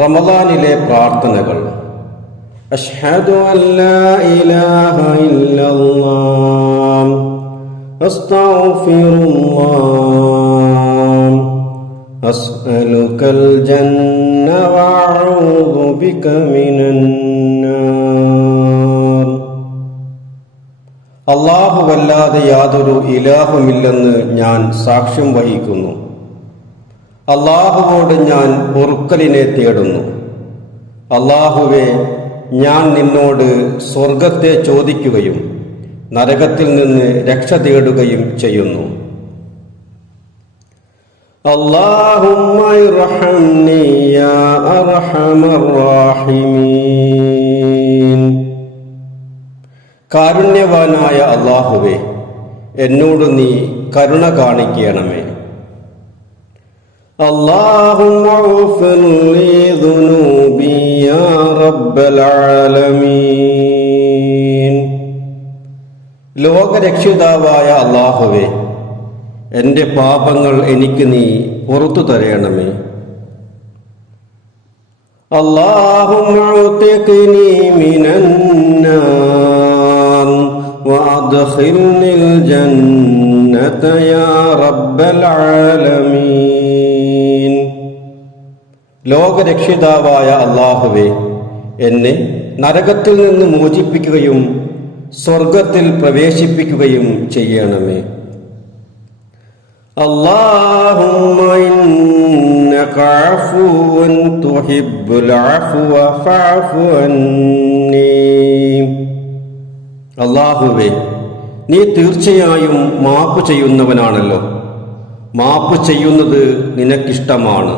റമദാനിലെ പ്രാർത്ഥനകൾ. അഷ്ഹദു അസ്അലുകൽ ജന്ന വഅഊദു ബിക മിനൻ നാർ. അല്ലാഹുവല്ലാതെ യാതൊരു ഇലാഹുമില്ലെന്ന് ഞാൻ സാക്ഷ്യം വഹിക്കുന്നു. അള്ളാഹുവോട് ഞാൻ പൊറുക്കലിനെ തേടുന്നു. അള്ളാഹുവെ ഞാൻ നിന്നോട് സ്വർഗത്തെ ചോദിക്കുകയും നരകത്തിൽ നിന്ന് രക്ഷ തേടുകയും ചെയ്യുന്നു. കാരുണ്യവാനായ അള്ളാഹുവേ എന്നോട് നീ കരുണ കാണിക്കണമേ. اللهم اغفر لي ذنوبي يا رب العالمين ലോകരക്ഷിതാവായ അള്ളാഹുവെ എൻ്റെ പാപങ്ങൾ എനിക്ക് നീ പുറത്തു തരയണമേ اللهم اعتقني من النار ലോകരക്ഷിതാവായ അള്ളാഹുവെ എന്നെ നരകത്തിൽ നിന്ന് മോചിപ്പിക്കുകയും സ്വർഗത്തിൽ പ്രവേശിപ്പിക്കുകയും ചെയ്യണമേ اللهم إنك عفو تحب العفو فاعف عني അള്ളാഹുവേ നീ തീർച്ചയായും മാപ്പ് ചെയ്യുന്നവനാണല്ലോ മാപ്പ് ചെയ്യുന്നത് നിനക്കിഷ്ടമാണ്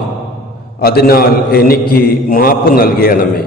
അതിനാൽ എനിക്ക് മാപ്പ് നൽകണമേ.